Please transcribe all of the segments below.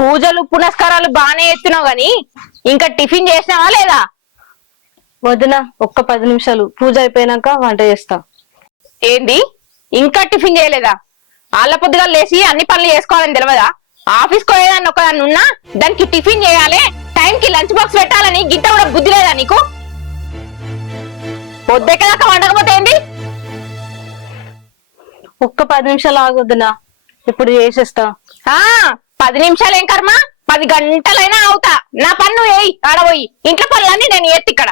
పూజలు పునస్కారాలు బాగానే చేస్తున్నావు గాని ఇంకా టిఫిన్ చేసినావా లేదా? వదిన ఒక్క 10 నిమిషాలు పూజ అయిపోయినాక వంట చేస్తా. ఏంది ఇంకా టిఫిన్ చేయలేదా? ఆళ్ళ పొద్దుగా లేచి అన్ని పనులు చేసుకోవాలని తెలియదా? ఆఫీస్ పోయేదాన్ని ఒకదాన్ని ఉన్నా దానికి టిఫిన్ చేయాలి, టైంకి లంచ్ బాక్స్ పెట్టాలని గింత కూడా బుద్ధి లేదా నీకు? పొద్దెక్కదాకా వండకపోతే ఏంది? ఒక్క 10 నిమిషాలు ఆగొద్దునా, ఇప్పుడు చేసేస్తా. 10 నిమిషాలు ఏం కర్మ, 10 గంటలైనా అవుతా. నా పన్ను ఏయ్ ఆడబోయి ఇంట్లో పనులన్నీ నేను ఎత్తి ఇక్కడ.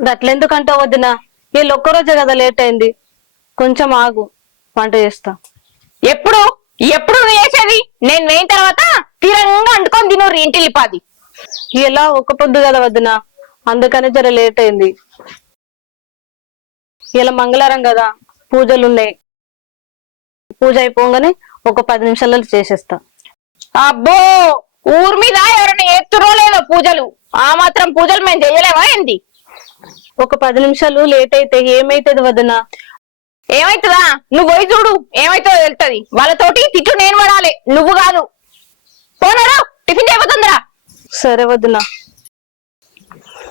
గట్లెందుకంటే వదినా, వీళ్ళు ఒక్కరోజే కదా లేట్ అయింది, కొంచెం ఆగు వంట చేస్తా. ఎప్పుడు ఎప్పుడు నువ్వు చేసేది? నేను వేయిన తర్వాత తీరంగా అంటుకొని తినూరు ఇంటిల్లి పాది. ఇలా ఒక్క పొద్దు కదా వదినా, అందుకనే జర లేట్ అయింది. ఇలా మంగళవారం కదా, పూజలు ఉన్నాయి. పూజ అయిపోగానే ఒక 10 నిమిషాలలో చేసేస్తా. అబ్బో, ఊరి మీద ఎవరైనా ఎత్తురో లేదో పూజలు, ఆ మాత్రం పూజలు మేము చెయ్యలేవా ఏంది? ఒక 10 నిమిషాలు లేట్ అయితే ఏమైతుంది వదినా? ఏమైతుందా? నువ్వు పోయి చూడు, ఏమైతుందో తెలుస్తుంది. వాళ్ళతోటి తిట్టు నేను పడాలి, నువ్వు కాదు. పోనారా టిఫిన్ చేయబోతుందిరా. సరే వదినా.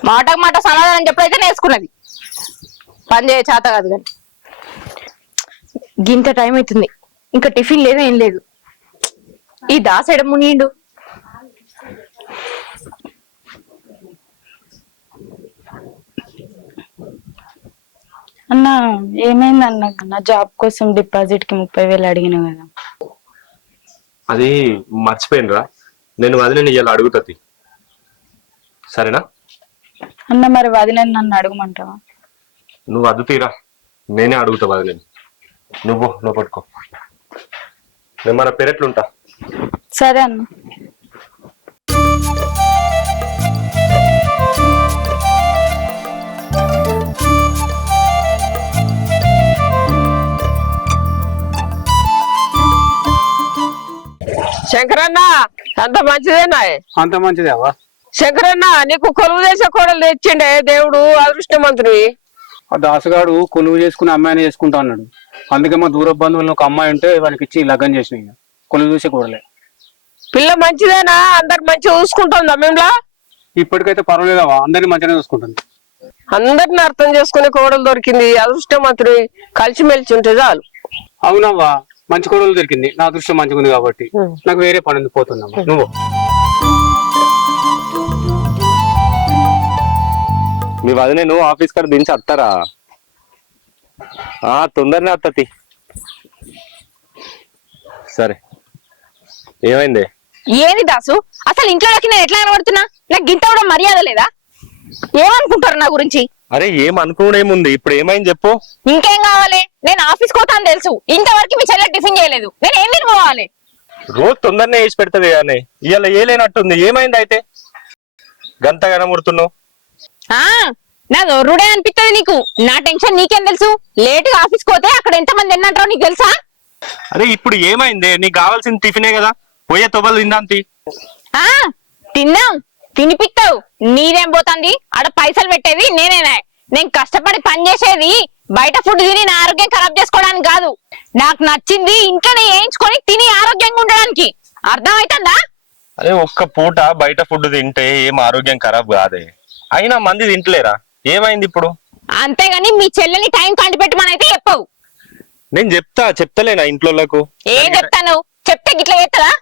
మాటకు మాట సమాధానం చెప్పడైతే నేర్చుకున్నది, పని చేయ చేత కాదు. కానీ గింత టైం అవుతుంది, ఇంకా టిఫిన్ లేదు ఏం లేదు. ఈ దాసెడ మునిండు. అన్న ఏమైంది అన్న? నా జాబ్ కోసం డిపాజిట్ కి 30,000 అడిగిన కదా. అది మర్చిపోయినరా, నేను వదిన ఇవాళ అడుగుతుంది. సరేనా అన్న మరి వదిన నన్ను అడగమంటావా? నువ్వు అద్దు తీరా, నేనే అడుగుతా వదిన. నువ్వు పట్టుకో, నేను మన పెరట్లుంటా. సరే అన్న. శంకరన్న అంత మంచిదేనా? అంత మంచిదేవా? శంకరన్న నీకు కొలువు చేసే కోడలు తెచ్చిండే దేవుడు, అదృష్టమంతుని. ఆ దాసగాడు కొలువు చేసుకుని అమ్మాయిని చేసుకుంటా అన్నాడు. అందుకే మా దూర బంధువులను ఒక అమ్మాయి ఉంటే వానికి ఇచ్చి లగ్గం చేసిన. కొలువు చూసే కోడలే. పిల్ల మంచిదేనా? అందరు మంచిగా చూసుకుంటుందా? మేములా ఇప్పటికైతే పర్వాలేదవా, అందరినీ మంచిగానే చూసుకుంటుంది. అందరిని అర్థం చేసుకునే కోడలు దొరికింది, అదృష్టమంతుని. కలిసిమెలిసి ఉంటే చాలు. అవునవ్వా, మంచి కోడలు దొరికింది. నా అదృష్టం మంచిగా ఉంది కాబట్టి నాకు వేరే పని ఉంది, పోతున్నావా నువ్వు? మీ వదిన నువ్వు ఆఫీస్ కాడ దించి వస్తారా? తొందరనే వస్తుంది. సరే, ఏమైంది? ఏంది దాసు, అసలు ఇంట్లోకి నేను ఎట్లా కనబడుతున్నా? నాకు గింత కూడా మర్యాద లేదా? ఏమనుకుంటారు నా గురించి? అరే ఏం అనుకోవడేముంది, ఇప్పుడు ఏమైంది చెప్పు. ఇంకేం కావాలి? నేను ఆఫీస్ పోతాను తెలుసు, ఇంతవరకు మీ చెల్లె టిఫిన్ చేయలేదు. నేను ఏం తినిపోవాలి? రోజు తొందరనే వేసి పెడతది కానీ ఇవాళ ఏలేనట్టుంది. ఏమైంది అయితే గంత కనబడుతున్నావు? నా దొర్రుడే అనిపిస్తుంది నీకు. నా టెన్షన్ నీకేం తెలుసు? లేట్ గా ఆఫీస్ పోతే అక్కడ ఎంత మంది ఎన్నంటారో నీకు తెలుసా? అరే ఇప్పుడు ఏమైంది? నీకు కావాల్సిన టిఫినే కదా, పోయే తొవ్వలు తిందాంతి. తిన్నాం, తినిపిస్తావు. నీదేం పోతుంది? ఆడ పైసలు పెట్టేది నేనేనా? నేను కష్టపడి పని చేసేది బయట ఫుడ్ తిని నా ఆరోగ్యం ఖరాబ్ చేసుకోవడానికి కాదు. నాకు నచ్చింది ఇంట్లోనే వేయించుకొని తిని ఆరోగ్యంగా ఉండడానికి. అర్థం అవుతుందా? అరే ఒక్క పూట బయట ఫుడ్ తింటే ఏం ఆరోగ్యం ఖరాబ్ కాదే. అయినా మంది తింటలేరా? ఏమైంది ఇప్పుడు? అంతేగాని మీ చెల్లెని టైం కంటి పెట్టమని అయితే చెప్పవు. నేను చెప్తలేనా ఇంట్లోలకు? ఏం చెప్తాను? చెప్తే గిట్లా చేస్తుందా?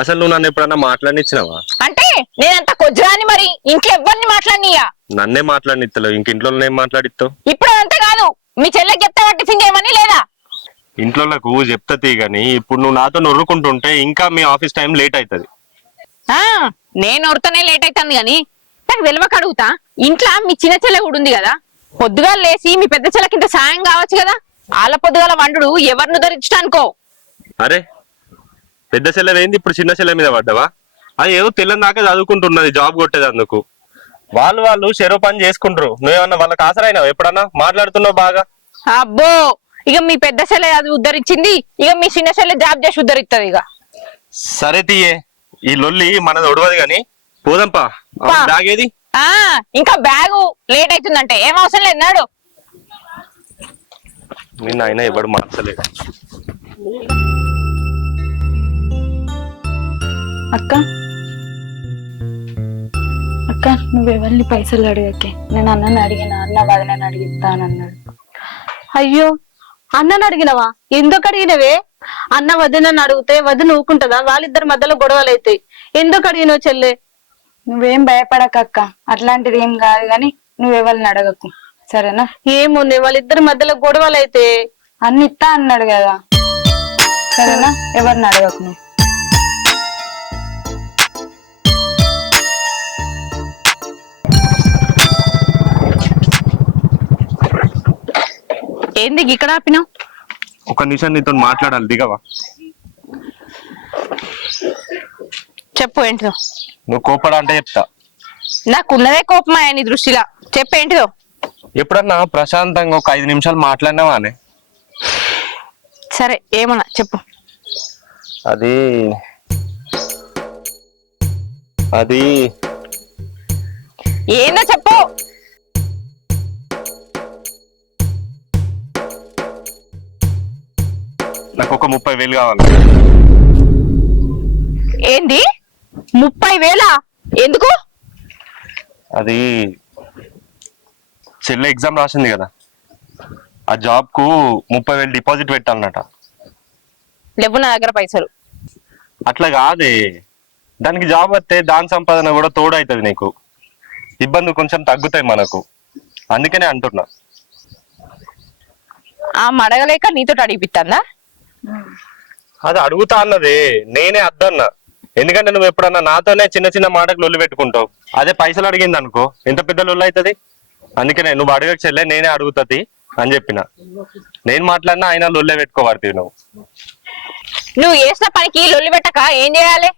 అసలు నువ్వు నన్ను ఎప్పుడన్నా మాట్లాడినిచ్చినావా? అంటే నేనంత కొజ్జరాని మరి ఇంట్లో ఎవరిని మాట్లాడినయ్యా? నన్నే మాట్లాడినిత్తలేవు, ఇంక ఇంట్లో ఏం మాట్లాడిస్తావు? ఇప్పుడు అదంతా కాదు, మీ చెల్లెకి చెప్తావా టిఫిన్ చేయమని లేదా? ఇంట్లోలకు చెప్తీ గానీ ఇప్పుడు నువ్వు నాతో నొర్రుకుంటుంటే ఇంకా మీ ఆఫీస్ టైం లేట్ అవుతుంది. నేను వరుతోనే లేట్ అవుతుంది గాని నాకు తెలియక అడుగుతా. ఇంట్లో మీ చిన్న చెల్లె కూడా ఉంది కదా, పొద్దుగా లేసి మీ పెద్ద చెల్లెకి ఇంత సాయం కావచ్చు కదా. వాళ్ళ పొద్దుగాల వండు ఎవరిని ధరించడానికో. అరే పెద్ద చెల్లెవేంది ఇప్పుడు చిన్న చెల్లె మీద పడ్డావా? అది ఏదో తెల్లని దాకా చదువుకుంటున్నది, జాబ్ కొట్టేది. అందుకు వాళ్ళు చెరో పని చేసుకుంటారు. నువ్వేమన్నా వాళ్ళకి ఆసరైనావు? ఎప్పుడన్నా మాట్లాడుతున్నావు బాగా? అబ్బో, ఇక మీ పెద్ద చెల్లె అది ఉద్ధరించింది, ఇక మీ చిన్న చెల్లె జాబ్ చేసి ఉద్ధరిస్తుంది. ఇక సరే తీయే, ఈ లొల్లి మనది ఒడవదు గాని పోదంపా. బ్యాగ్ ఏది? ఇంకా బ్యాగు లేట్ అవుతుందంటే ఏం అవసరం లేదు, నాడు. నిన్న అయినా ఎవడు మార్చలేదు. అక్క అక్క నువ్వెవరిని పైసలు అడిగకే, నేను అన్నని అడిగిన, అన్న వదినని అడిగిస్తా అని అన్నాడు. అయ్యో అన్నని అడిగినవా? ఎందుకు అడిగినవే? అన్న వదినని అడిగితే వదిన ఊకుంటదా? వాళ్ళిద్దరి మధ్యలో గొడవలు అవుతాయి. ఎందుకు అడిగినవు చెల్లె? నువ్వేం భయపడక అక్క, అట్లాంటిది ఏం కాదు గాని నువ్వెవరిని అడగకు సరేనా? ఏమున్నాయి వాళ్ళిద్దరి మధ్యలో గొడవలు అయితే? అన్ని ఇత్తా అన్నాడు కదా సరేనా, ఎవరిని అడగకు నువ్వు. ఏంది ఇక్కడ ఆపినావు? ఒక నిమిషం నీతో మాట్లాడాలి, దిగవా? చెప్పు ఏంటిదో. నువ్వు కోపడా అంటే చెప్తా. నాకున్నదే కోపమా నీ దృష్టిలో? చెప్పేంటిదో. ఎప్పుడన్నా ప్రశాంతంగా ఒక 5 నిమిషాలు మాట్లాడినావానే? సరే ఏమన్నా చెప్పు. అది అది ఏందో చెప్పు. నాకు ఒక 30,000 కావాలి. ఏంది 30,000? ఎందుకు? అది చెల్లె ఎగ్జామ్ రాసింది కదా, ఆ జాబ్ కు 30,000 డిపాజిట్ పెట్టాలన్నట. లేవు నా దగ్గర పైసలు. అట్లా కాదే, దానికి జాబ్ వస్తే దాని సంపాదన కూడా తోడవుతుంది, నీకు ఇబ్బంది కొంచెం తగ్గుతాయి మనకు, అందుకనే అంటున్నా. ఆ మడగలేక నీతో అడిగిపిత్తందా? అది అడుగుతా అన్నదే, నేనే అద్దన్నా. ఎందుకంటే నువ్వు ఎప్పుడన్నా నాతోనే చిన్న చిన్న మాటకు లొల్లి పెట్టుకుంటావు. అదే పైసలు అడిగింది అనుకో, ఎంత పెద్ద లొల్లి అవుతుంది. అందుకనే నువ్వు అడగక చెల్లె, నేనే అడుగుతుంది అని చెప్పిన. నేను మాట్లాడినా ఆయన లొల్లే పెట్టుకోబడుతుంది. నువ్వు చేసిన పనికి లొల్లి పెట్టక ఏం చేయాలి?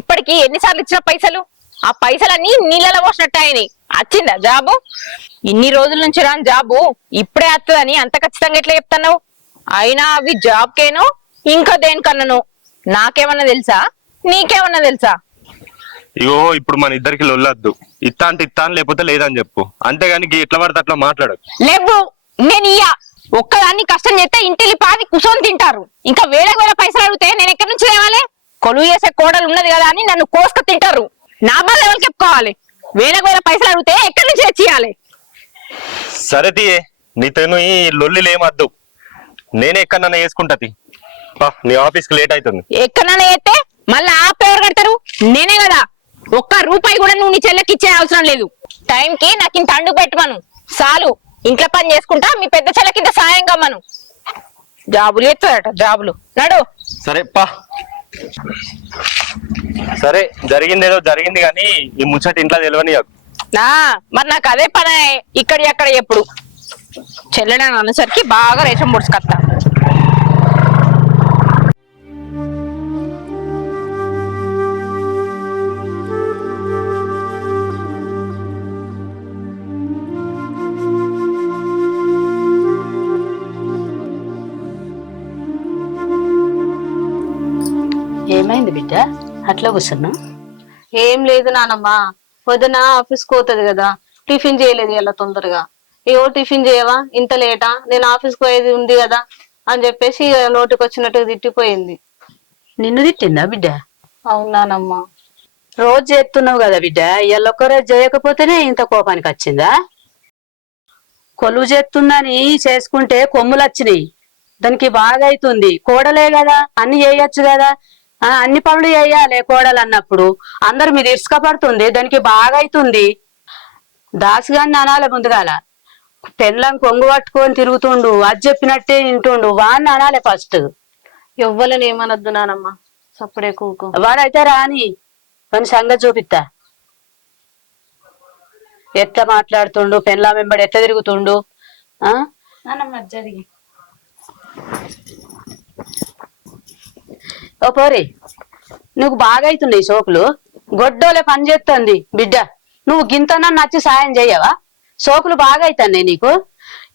ఇప్పటికి ఎన్నిసార్లు ఇచ్చిన పైసలు? ఆ పైసలన్నీ నీళ్ళలో పోసినట్టు ఆయని. వచ్చిందా జాబు? ఇన్ని రోజుల నుంచి రాని జాబు ఇప్పుడే వస్తుందని అంత ఖచ్చితంగా ఎట్లా చెప్తున్నావు? అయినా అవి జాబ్కేనో ఇంకా దేనికన్నాను? నాకేమన్నా తెలుసా? నీకేమన్నా తెలుసా? ఇగో ఇప్పుడు మన ఇద్దరికి లొల్లద్దు. ఇత్తా అంటే ఇత్తాను, లేకపోతే లేదని చెప్పు. అంతేగాని ఎట్లా పడితే అట్లా మాట్లాడదు. లేవు, నేను ఇయ్యా. ఒక్కదాన్ని కష్టం చేస్తే ఇంటిని పాది కుసోని తింటారు. ఇంకా వేల పైసలు అడిగితే నేను ఎక్కడి నుంచి తేవాలి? కొలువు చేసే కోడలు ఉన్నది కదా అని నన్ను కోసుక తింటారు. నా బాధ ఎవరికి చెప్పుకోవాలి? వేల పైసలు అడిగితే ఎక్కడి నుంచి తెచ్చియాలి? సరే తీయే, నీతోను ఈ లొల్లిలు ఏమద్దు. నేనే ఎక్కడన్నా వేసుకుంటది. నీ ఆఫీస్ కి లేట్ అవుతుంది. ఎక్కడన్నా చేస్తే మళ్ళీ ఆప్ ఎవరు కడతారు? నేనే కదా. ఒక్క రూపాయి కూడా నువ్వు నీ చెల్లెకి ఇచ్చే అవసరం లేదు. టైంకి నాకు ఇంత అండు పెట్టమను చాలు. ఇంట్లో పని చేసుకుంటా మీ పెద్ద చెల్లెకి ఇంత సాయం కమ్మను. జాబులు ఎత్తాడట జాబులు. నడు. సరే పా. సరే జరిగింది ఏదో జరిగింది కానీ ఈ ముచ్చట ఇంట్లో తెలియని. మరి నాకు అదే పని. ఇక్కడ ఎక్కడ ఎప్పుడు చెల్లెడని అనేసరికి బాగా రేషం పొడుచుకొస్తా. ఏమైంది బిడ్డ అట్లా కూర్చున్నా? ఏం లేదు నానమ్మ, వదిన ఆఫీస్కి పోతుంది కదా, టిఫిన్ చేయలేదు ఇలా తొందరగా. ఏవో టిఫిన్ చేయవా ఇంత లేటా, నేను ఆఫీస్కి పోయేది ఉంది కదా అని చెప్పేసి నోటికి వచ్చినట్టుగా తిట్టిపోయింది. నిన్ను తిట్టిందా బిడ్డ? అవునానమ్మా. రోజు చేస్తున్నావు కదా బిడ్డ, ఇవాళ ఒక్కరోజు చేయకపోతేనే ఇంత కోపానికి వచ్చిందా? కొలువు చేస్తుందని చేసుకుంటే కొమ్ములు వచ్చినాయి, దానికి బాగా అవుతుంది. కోడలే కదా, అన్ని చేయొచ్చు కదా, అన్ని పనులు చేయాలి కోడలు అన్నప్పుడు. అందరు మీద ఇసుకపడుతుంది, దానికి బాగా అవుతుంది. దాసుగాన్ని అనాలి ముందుగాల. పెళ్ళం కొంగు పట్టుకొని తిరుగుతుండు, అది చెప్పినట్టే వింటుండు, వాడిని అనాలి ఫస్ట్. ఎవ్వలని ఏమనొద్దు నానమ్మ, సప్పుడే కూకు. వాడైతే రాని కొన్ని సంగతి చూపిస్తా. ఎట్లా మాట్లాడుతుండు, పెళ్ళా వెంబడి ఎట్లా తిరుగుతుండు. ఓ పోరి, నువ్వు బాగా అవుతున్నాయి సోకులు. గొడ్డోలే పని చేస్తుంది బిడ్డ, నువ్వు గింతనా నచ్చి సాయం చేయవా? సోకులు బాగా అవుతున్నాయి నీకు.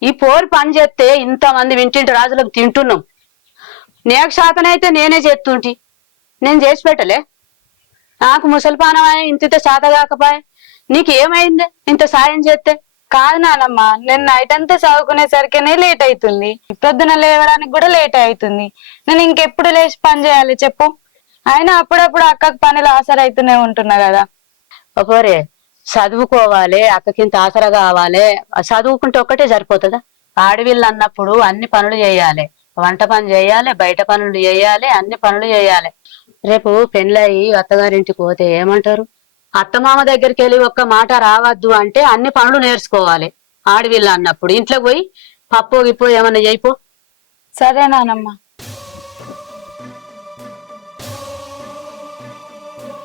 ఈ పోరి పని చేస్తే ఇంతమంది వింటింటి రాజులకు తింటున్నాం. నీకు శాతనైతే నేనే చేస్తుంటి, నేను చేసి పెట్టలే. నాకు ముసలిపానమాయ ఇంత శాత కాకపోయా, నీకు ఏమైంది ఇంత సాయం చేస్తే? కాదు నానమ్మ, నేను నైట్ అంతా చదువుకునేసరికేనే లేట్ అవుతుంది. ప్రొద్దున లేవడానికి కూడా లేట్ అవుతుంది. నేను ఇంకెప్పుడు లేచి పని చేయాలి చెప్పు? అయినా అప్పుడప్పుడు అక్కకు పనులు ఆసరైతూనే ఉంటున్నా కదా. ఒపోరే చదువుకోవాలి, అక్కకింత ఆసరా కావాలి. చదువుకుంటే ఒక్కటే సరిపోతుందా? ఆడవిళ్ళు అన్నప్పుడు అన్ని పనులు చేయాలి. వంట పని చేయాలి, బయట పనులు చేయాలి, అన్ని పనులు చేయాలి. రేపు పెళ్ళయి అత్తగారింటికి పోతే ఏమంటారు? అత్తమామ దగ్గరికి వెళ్ళి ఒక్క మాట రావద్దు అంటే అన్ని పనులు నేర్చుకోవాలి. ఆడవిళ్ళు అన్నప్పుడు ఇంట్లో పోయి పప్పు గిప్పు ఏమన్నా చేయిపో. సరే నానమ్మ.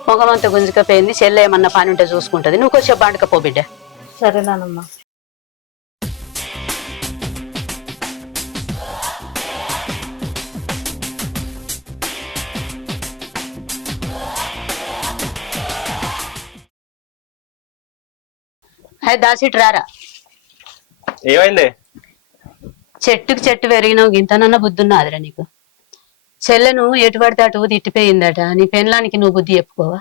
పొగమంత గుంజుకపోయింది. చెల్లె ఏమన్నా పని ఉంటే చూసుకుంటది. నువ్వు కొంచెం బండకపో బిడ్డ. సరే నానమ్మ. హే దాసిట్ రారా. ఏమైంది? చెట్టుకి చెట్టు పెరిగినావు, గింతనన్న బుద్ధున్నదిరా నీకు. చెల్లెను ఎటు పడితే అటు తిట్టిపోయిందట. నీ పెళ్ళానికి నువ్వు బుద్ధి చెప్పుకోవా?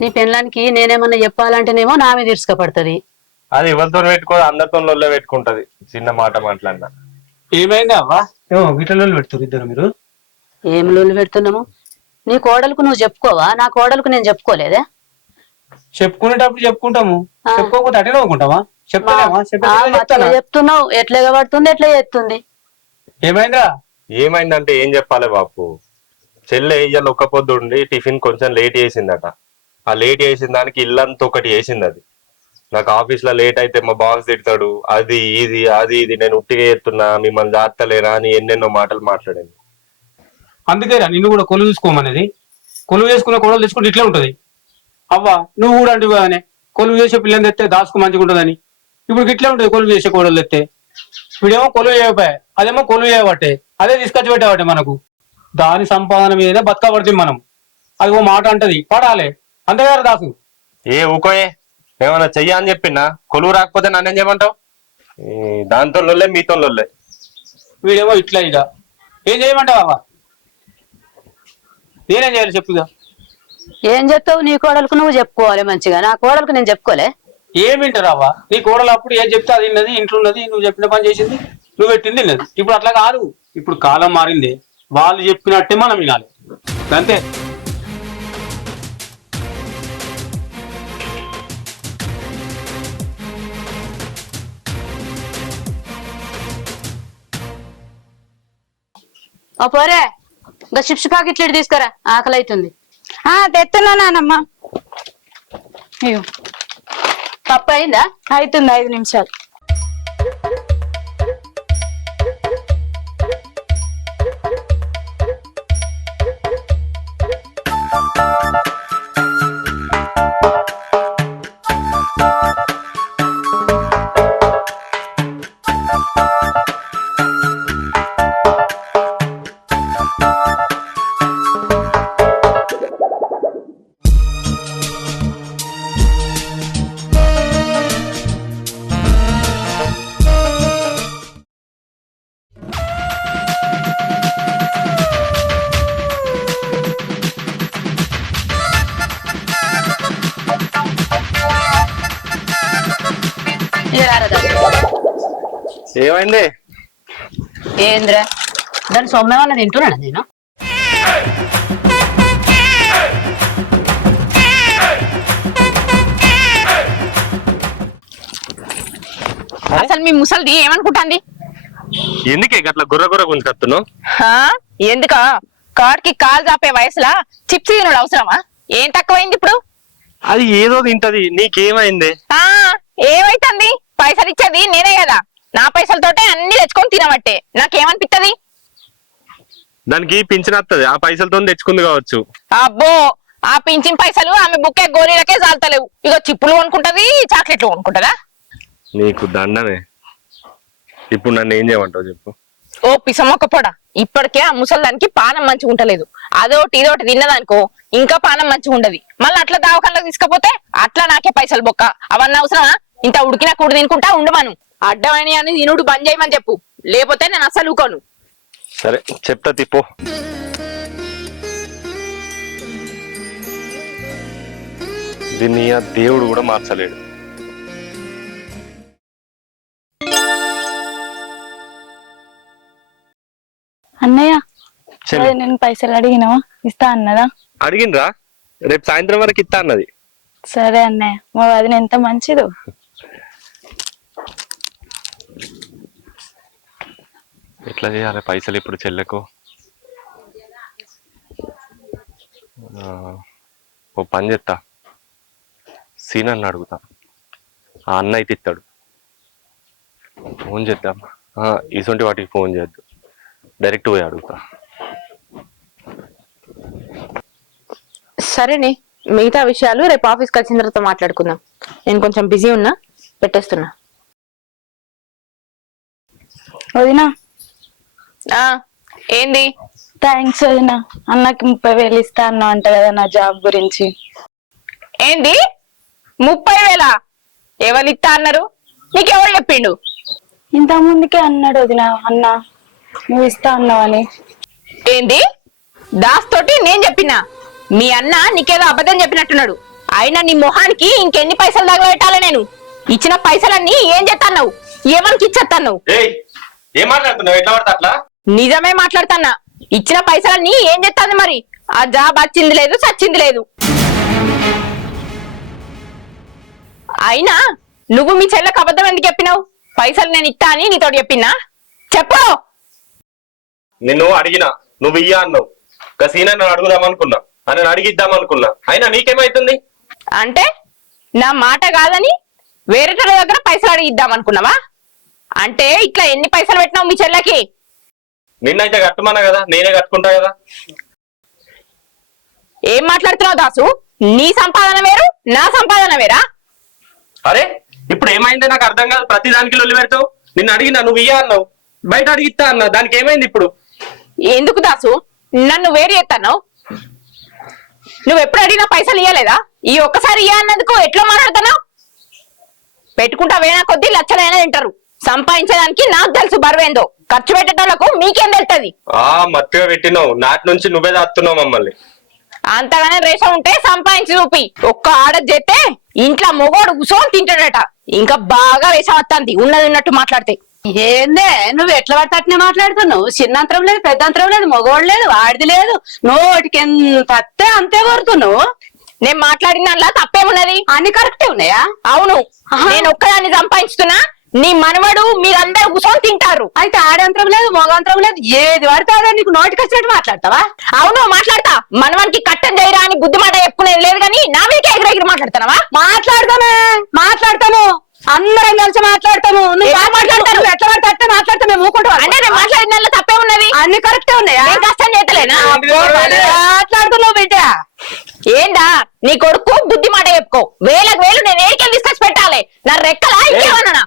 నీ పెళ్ళానికి నేనేమన్నా చెప్పాలంటేనేమో నా మీద ఇరుసుకపడుతుంది. అది ఎవరితో పెట్టుకో, అందరితో లొల్లే పెట్టుకుంటది. చిన్న మాట మాట్లాడినా. ఏమైంది అవ్వా? ఏమో గిట్లలో పెడుతున్నారు ఇద్దరు మీరు? ఏం లోన్లు పెడుతున్నాము? నీ కోడలకు నువ్వు చెప్పుకోవా? నా కోడలకు నేను చెప్పుకోలేదే? చెప్పుకునేటప్పుడు చెప్పుకుంటాము, ఆ. చెప్పుకోకపోతే అటే నవ్వుకుంటామా? చెప్తామా? అట్లా చెప్తున్నావు. ఎట్లా పడుతుంది, ఎట్లా చేస్తుంది? ఏమైందా? ఏమైందంటే ఏం చెప్పాలి బాపు? చెల్లె ఇయ్యాల ఒక్క పొద్దు ఉండి టిఫిన్ కొంచెం లేట్ చేసిందట. ఆ లేట్ చేసిన దానికి ఇల్లంతా ఒకటి చేసింది. అది నాకు ఆఫీస్ లో లేట్ అయితే మా బాస్ తిడతాడు, అది ఇది నేను ఉట్టిగా చేస్తున్నా, మిమ్మల్ని జాతలేరా అని ఎన్నెన్నో మాటలు మాట్లాడింది. అందుకేరా నిన్ను కూడా కొలువు చూసుకోమనేది. కొలువు చేసుకున్న కొడవలు తెచ్చుకుంటే ఇట్లా ఉంటది. అవ్వా నువ్వు కూడా అంటు కానీ కొలువు చేసే పిల్లని తెస్తే దాచుకు మంచిగా ఉంటుందని. ఇప్పుడు ఇట్లా ఉంటది కొలువు చేసే కోడలు తెస్తే. వీడేమో కొలువు చేయకపోయా, అదేమో కొలువు చేయబట్టే, అదే తీసుకొచ్చి పెట్టాబట్టే మనకు. దాని సంపాదన మీదనే బతకబడుతుంది మనం. అది ఓ మాట అంటది, పడాలి. అంతేగారు దాసు. ఏ ఊకోయే, ఏమన్నా చెయ్యా అని చెప్పినా? కొలువు రాకపోతే నన్నేం చేయమంటావు? దాంతో లొల్లే, మీతో లొల్లే. వీడేమో ఇట్లా ఇక ఏం చేయమంటావు అవ్వ? నేనేం చేయాలి చెప్పుగా? ఏం చెప్తావు? నీ కోడలకు నువ్వు చెప్పుకోవాలి మంచిగా. నా కోడలకు నేను చెప్పుకోలే. ఏం వింటారు అవ్వ? నీ కోడలు అప్పుడు ఏం చెప్తే అది విన్నది, ఇంట్లో ఉన్నది, నువ్వు చెప్పిన పని చేసింది, నువ్వు పెట్టింది తిన్నది. ఇప్పుడు అట్లా కాదు. ఇప్పుడు కాలం మారింది. వాళ్ళు చెప్పినట్టే మనం వినాలి, అంతే. ఓ పోరే, ఇంకా చిప్స్ ప్యాకెట్లు ఇటు తీసుకురా, ఆకలి అవుతుంది. తెస్తున్నా నానమ్మ. అయ్యో పప్పు అయిందా? అవుతుంది, 5 నిమిషాలు. ఏమైంది? ఏంద్రా దాని సొమ్మేమన్నా తింటున్నాను నేను. అసలు మీ ముసలిది ఏమనుకుంటాంది? ఎందుకే గట్ల గుర్ర గుంజుకొస్తున్నావు? ఎందుక కాడికి కాలు చాపే వయసులా చిప్స్ తినడు అవసరమా? ఏం తక్కువైంది ఇప్పుడు? అది ఏదో తింటది, నీకేమైంది? ఏమైతుంది? పైసలు ఇచ్చేది నేనే కదా. నా పైసలతోటే అన్ని తెచ్చుకొని తినబట్టే నాకేమనిపిస్తుంది? దానికి పింఛన్ వస్తుంది, ఆ పైసలతో తెచ్చుకుంది కావచ్చు. అబ్బో, ఆ పింఛన్ పైసలు ఆమె బుక్కే గోరీలకే చాలుతలేవు. ఇక చిప్పులు కొనుక్కుంటది, చాక్లెట్లు కొనుక్కుంటదా? నీకు దండమే. ఇప్పుడు నన్ను ఏం చేయమంటావు చెప్పు? ఓ పిసమొక్క పొడ, ఇప్పటికే ఆ ముసలిదానికి పానం మంచిగా ఉంటలేదు. అదోటి ఇదోటి తిన్నదనుకో ఇంకా పానం మంచిగా ఉండదు. మళ్ళీ అట్లా దావకాలకు తీసుకపోతే అట్లా నాకే పైసలు బొక్క. అవన్నీ అవసరమా? ఇంత ఉడికిన కూడు తినుకుంటా ఉండమను. అడ్డమని అని తినుడు బంద్ చేయమని చెప్పు, లేకపోతే నేను అసలు ఊకోను. సరే చెప్తా తిప్పు. దీన్ని ఆ దేవుడు కూడా మార్చలేడు. అన్నయ్య చెల్లి. అదే నేను పైసలు అడిగినావా ఇస్తా అన్నదా? అడిగినరా? రేపు సాయంత్రం వరకు ఇస్తా అన్నది. సరే అన్నయ్య, మా వదిన ఎంత మంచిదో. ఎట్లా చేయాలి పైసలు ఇప్పుడు చెల్లెకు? ఓ పని చేస్తా, సీనన్న అడుగుతా, ఆ అన్న అయితే ఇస్తాడు. ఫోన్ చేద్దాం. ఇటువంటి వాటికి ఫోన్ చేయద్దు, డైరెక్ట్ పోయి అడుగుతా. సరేనే, మిగతా విషయాలు రేపు ఆఫీస్కి వచ్చిన తర్వాత మాట్లాడుకుందాం. నేను కొంచెం బిజీ ఉన్నా, పెట్టేస్తున్నా. వదినా ఏంది? థ్యాంక్స్ వదినా. అన్నకి 30,000 ఇస్తా అన్నావు అంట కదా నా జాబ్ గురించి. ఏంది 30,000? ఎవరు ఇస్తా అన్నారు? నీకెవరు చెప్పిండు? ఇంత ముందుకే అన్నాడు వదినా అన్న, నువ్వు ఇస్తా అన్నావని. ఏంది? దాస్ తోటి నేను చెప్పినా? మీ అన్న నీకేదో అబద్ధం చెప్పినట్టున్నాడు. అయినా నీ మొహానికి ఇంకెన్ని పైసలు తగలబెట్టాలి నేను? ఇచ్చిన పైసలన్నీ ఏం చేస్తాన్నావు? ఏమనికి ఇచ్చేస్తాన్నావు? ఏం మాట్లాడుతున్నావు? ఎట్లా పడతా అట్లా? నిజమే మాట్లాడుతున్నా. ఇచ్చిన పైసలన్నీ ఏం చేస్తాను మరి? ఆ జాబ్ వచ్చింది లేదు, సచ్చింది లేదు. అయినా నువ్వు మీ చెల్లెకు అబద్ధం ఎందుకు చెప్పినావు? పైసలు నేను ఇస్తా అని నీతో చెప్పినా? చెప్పు. నిన్ను అడిగినా, నువ్వు ఇయ్యా అన్నావు. సీనన్న అడుగుదాం అనుకున్నా, అని అడిగిద్దాం అనుకున్నా. అయినా నీకేమైతుంది? అంటే నా మాట కాదని వేరే దగ్గర పైసలు అడిగిద్దాం అనుకున్నావా? అంటే ఇట్లా ఎన్ని పైసలు పెట్టినావు మీ చెల్లెకి? నిన్నైతే కట్టమన్నా కదా, నేనే కట్టుకుంటా కదా. ఏం మాట్లాడుతున్నావు దాసు? నీ సంపాదన వేరు, నా సంపాదన వేరా? అరే ఇప్పుడు ఏమైందో నాకు అర్థం కాదు. ప్రతి దానికి లొల్లి పెడతావు. నిన్ను అడిగినా, నువ్వు ఇయ్యా అన్నావు, బయట అడిగిస్తా అన్నా. దానికి ఏమైంది ఇప్పుడు? ఎందుకు దాసు నన్ను వేరు చేస్తాను? నువ్వు ఎప్పుడు అడిగినా పైసలు ఇయ్యలేదా? ఈ ఒక్కసారి ఇయ్య అన్నందుకు ఎట్లా మాట్లాడుతున్నావు? పెట్టుకుంటా వేనా కొద్దీ లచ్చలైనా తింటారు. సంపాదించడానికి నాకు తెలుసు బరువేందో. ఖర్చు పెట్టేటోళ్లకు మీకేం తెలుస్తుంది? మత్తుగా పెట్టినావు. నాటి నుంచి నువ్వే దాస్తున్నావు మమ్మల్ని. అంతగానే రేష ఉంటే సంపాదించి చూపి. ఒక్క ఆడ చేస్తే ఇంట్లో మొగోడు కూర్చొని తింటాడట. ఇంకా బాగా రేష వస్తుంది ఉన్నది ఉన్నట్టు మాట్లాడితే. ఏందే నువ్వు ఎట్లా పడితే అట్నే మాట్లాడుతున్నావు? చిన్నంతరం లేదు, పెద్దంతరం లేదు, మగవాడు లేదు, ఆడిది లేదు. నోటికి ఎంత అత్తే అంతే కోరుతున్నావు. నేను మాట్లాడిన దాంట్లో తప్పేమున్నది? అన్ని కరెక్టే ఉన్నాయా? అవును, నేను ఒక్కదాన్ని సంపాదించుతున్నా. నీ మనవడు మీరందరూ కూర్చొని తింటారు. అయితే ఆడంతరం లేదు, మగంతరం లేదు, ఏది పడితే అదే నీకు నోటికి వచ్చినట్టు మాట్లాడతావా? అవును మాట్లాడతా. మనవానికి కట్టం చేయరా అని బుద్ధి మాట చెప్పుకునేది లేదు కానీ నా మీదకి ఎగిరెగిరి మాట్లాడతావా? మాట్లాడతాము, అందరం కలిసి మాట్లాడతాము. నువ్వు మాట్లాడతాను, ఎట్లా పడితే అట్టే మాట్లాడతా. మేము ఊకుంటాం అంటే నేను మాట్లాడిన దాంట్లో తప్పే ఉన్నది. అన్ని కరెక్టే ఉన్నాయా? నేను కష్టం చేతలేనా? మాట్లాడుతున్నావు బిడ్డ. ఏందా నీ కొడుకు బుద్ధి మాట చెప్పుకో. వేలకు వేలు నేను ఏడికెళ్ళి తీసుకొచ్చి పెట్టాలి. నా రెక్కలా ఇంకేమన్నా?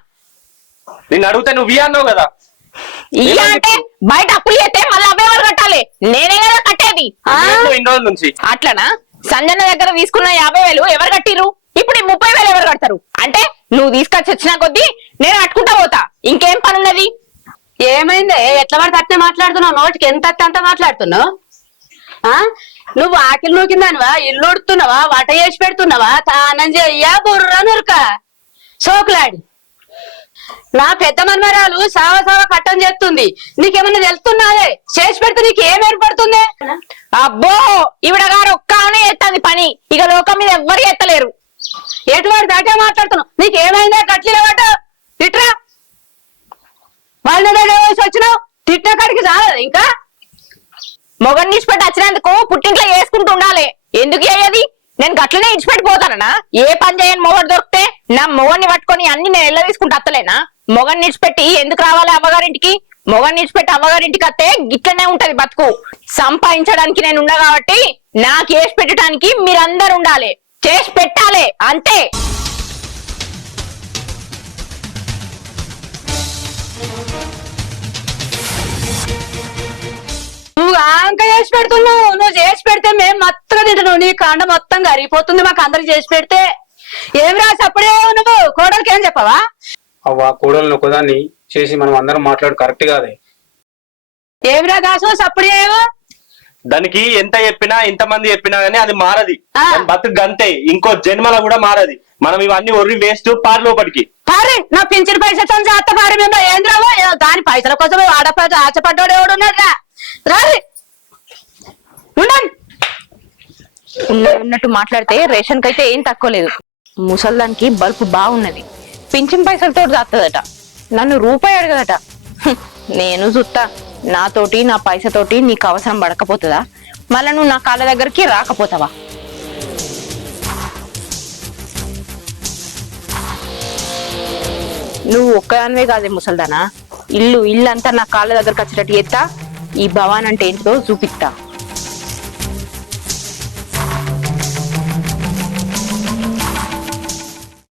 నిన్ను అడిగితే నువ్వు ఇయ్యా అన్నావు కదా. ఇయ్య అంటే బయట అప్పులు చేస్తే మళ్ళీ అవే వాళ్ళు కట్టాలి. నేనే కదా కట్టేది. ఇన్ని రోజుల నుంచి అట్లనా? సంజన దగ్గర తీసుకున్న 50,000 ఎవరు కట్టిరు? ఇప్పుడు 30,000 ఎవరు కడతారు? అంటే నువ్వు తీసుకొచ్చి వచ్చిన కొద్దీ నేను కట్టుకుంటా పోతా. ఇంకేం పని ఉన్నది? ఏమైందే ఎట్లా పడితే అట్నే మాట్లాడుతున్నావు? నోటికి ఎంత అత్తే అంత మాట్లాడుతున్నావు. నువ్వు ఆకిలి నూకిందానివా? ఇల్లు ఉడుతున్నావా? వంట చేసి పెడుతున్నావా? తానం చెయ్యా బుర్ర నురక సోకులాడి. నా పెద్ద మన్మరాలు సావ కట్టం చేస్తుంది. నీకేమన్నా తెలుస్తున్నాదే? చేసి పెడితే నీకు ఏం ఏర్పడుతుంది? అబ్బో ఈవిడ గారు ఒక్క ఆమె చేస్తుంది పని. ఇక లోకం మీద ఎవ్వరు ఎత్తలేరు. ఎటువంటి దాటే మాట్లాడుతున్నావు? నీకేమైందా? గట్లిలో వాట తిట్రా. వాళ్ళ దగ్గర వేసి వచ్చినావు, తిట్టిన కాడికి చాలదు ఇంకా. మొగన్ ఇచ్చిపెట్టి వచ్చినందుకు పుట్టింట్లో వేసుకుంటూ ఉండాలి. ఎందుకు అయ్యేది? నేను గట్లనే ఇచ్చిపెట్టిపోతానా? ఏ పని చేయని మొగడు దొరికితే నా మొగన్ని పట్టుకొని అన్ని నేను ఎల్ల తీసుకుంటూ అత్తలేనా? మొగన్ని ఇచ్చిపెట్టి ఎందుకు రావాలి అవ్వగారింటికి? మొగన్ని ఇచ్చిపెట్టి అవ్వగారింటికి అత్తే గిట్లనే ఉంటది బతుకు. సంపాదించడానికి నేను ఉన్నా కాబట్టి నాకు చేసి పెట్టడానికి మీరందరు ఉండాలి. చేసి పెట్టాలి అంతే. నువ్వు ఆంక చేసి పెడుతున్నావు. నువ్వు చేసి పెడితే మేము మొత్తగా తింటున్నావు. నీ కాండ మొత్తం కరిగిపోతుంది మాకు అందరికి చేసి పెడితే. ఏం రాసి అప్పుడే నువ్వు కోడలికి ఏం చెప్పవా? అవ్వ కోడలను ఒకదాన్ని చేసి మనం అందరం మాట్లాడు కరెక్ట్ కాదే. ఏమిరా దాసు అప్పుడే దానికి ఎంత చెప్పినా ఎంతమంది చెప్పినా గానీ అది మారది. బతుకు గంతే, ఇంకో జన్మల కూడా మారది. మనం ఇవన్నీ ఒర్రి వేస్ట్ పార్ లోపలికి పారే. నా పింఛన్ పైసలు చేస్తా పారే. మేము ఏం రావో దాని పైసల కోసం ఆడపడ్డ ఆశపడ్డాడు ఎవడున్నాడా? రారే ఉన్నట్టు మాట్లాడితే రేషన్ కైతే ఏం తక్కువ లేదు. ముసల్దానికి బల్బు బాగున్నది, పింఛన్ పైసలతో దాత్తదట, నన్ను రూపాయి అడగదట. నేను చూస్తా, నాతోటి నా పైసతోటి నీకు అవసరం పడకపోతుందా, మళ్ళా నువ్వు నా కాళ్ళ దగ్గరికి రాకపోతావా? నువ్వు ఒక్కదానివే కాదే ముసల్దానా, ఇల్లు అంతా నా కాళ్ళ దగ్గరకు వచ్చేటట్టు ఎత్తా, ఈ భవాన్ అంటే ఏంటిదో చూపిస్తా.